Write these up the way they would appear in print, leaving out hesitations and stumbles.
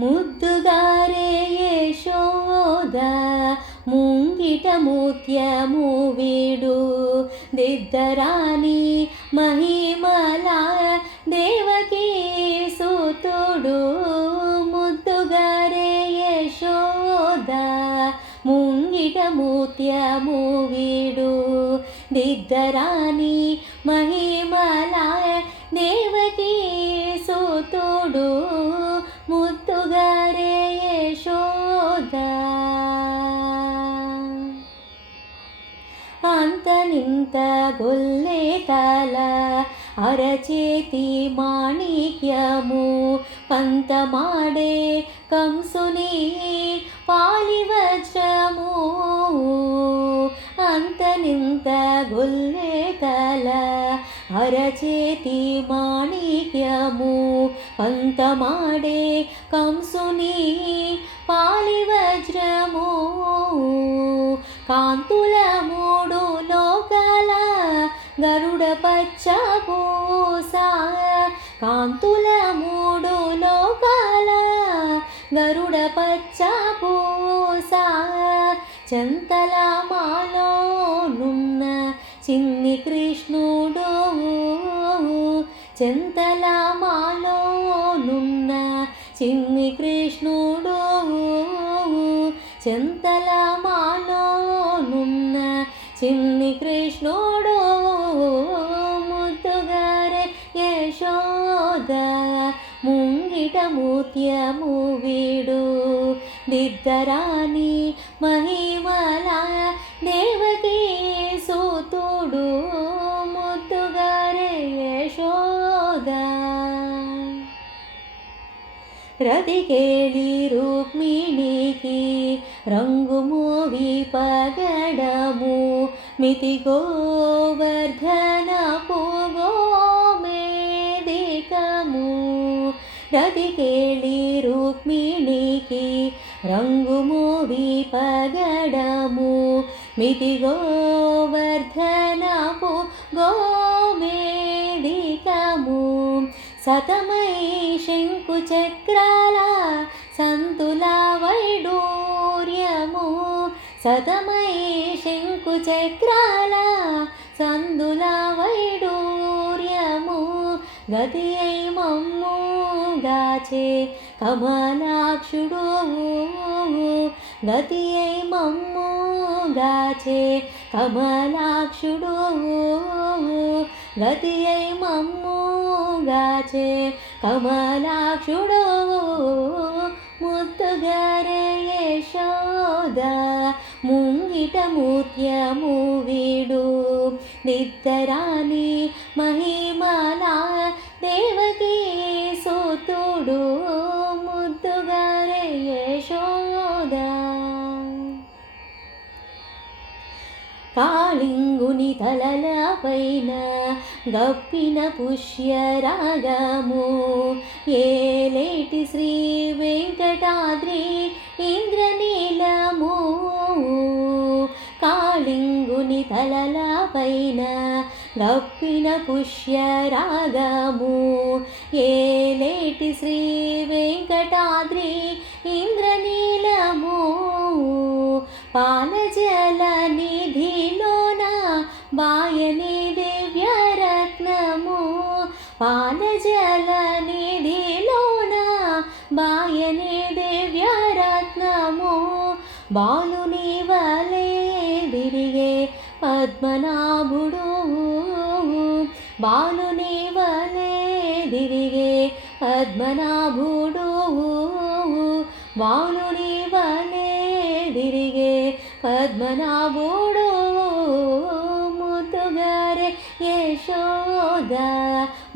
ముద్దుగారే యశోద ముంగిట ముత్యము వీడు దిద్దరాని మహిమల దేవకీ సుతుడు. ముద్దుగారే యశోద ముంగిట ముత్యము వీడు దిద్దరాని మహిమల దేవకీ సుతుడు. ముద్దుగారే యశోద అంతనింత గొల్లే తల అరచేతి మాణిక్యము పంతమాడే కంసుని పాలివజ్రము. అంతనింత గొల్లే తల అరచేతి మాణిక్యము పంతమాడే కంసుని పాలివజ్రము. కాంతుల మూడు లోకాల గరుడ పచ్చ పూస. కాంతుల మూడు లోకాల గరుడ పచ్చ పూస. చెంతల మాలోనున్న చిన్ని కృష్ణుడు. చెంతల మాలోనున్న చిన్ని కృష్ణుడు. చెంతల మాలోనున్న చిన్ని కృష్ణుడు. ముద్దుగారే యశోద ముంగిట ముత్యము వీడు దిద్దరాని మహిమల దేవకీ సుతుడు. ముద్దుగారే యశోద రతికేళి రుక్మిణికి రంగు మోవి పగడము మితి గోవర్ధనపు గోమేదికము. రతికేళి రుక్మిణికి రంగు మోవి పగడము మితి గోవర్ధనపు గోమేదికము. సతమై శంకు చక్రాల సంతుల వైడూర్యము. సతమై శంకు చక్రాల సందుల వైడూర్యము. గతి అయి మమ్ము గాచే కమలాక్షుడు. గతి అయి మమ్ము గాచే కమలాక్షుడు. గతి అయి మమ్ము గాచే కమలాక్షుడు. ముద్దుగారే యశోద ముంగిట ముత్యము వీడు దిద్దరాని మహిమల దేవకీ సుతుడు. ముద్దుగారే యశోద కాళింగుని తలల పైన గప్పిన పుష్యరాగము ఏలేటి శ్రీ వెంకటాద్రి ఇంద్రనీలము. కాళింగుని తలల పైన గప్పిన పుష్యరాగము ఏలేటి శ్రీ వెంకటాద్రి ఇంద్రనీలము. పాలజల నిధిలోన బాయని దివ్యరత్నము. పాలజల నిధిలోన బాయని దివ్యరత్నము. బాలుని వలే తిరిగే పద్మనాభుడు. బాలుని వలే తిరిగే పద్మనాభుడు. బాలుని వలే తిరిగే పద్మనాభుడు. ముద్దుగారే యశోద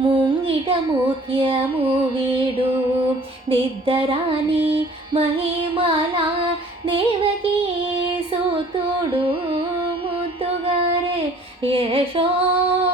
ముంగిట ముత్యము వీడు దిద్దరాని మహిమల దేవకీ సుతుడు. ముద్దుగారే యశోద.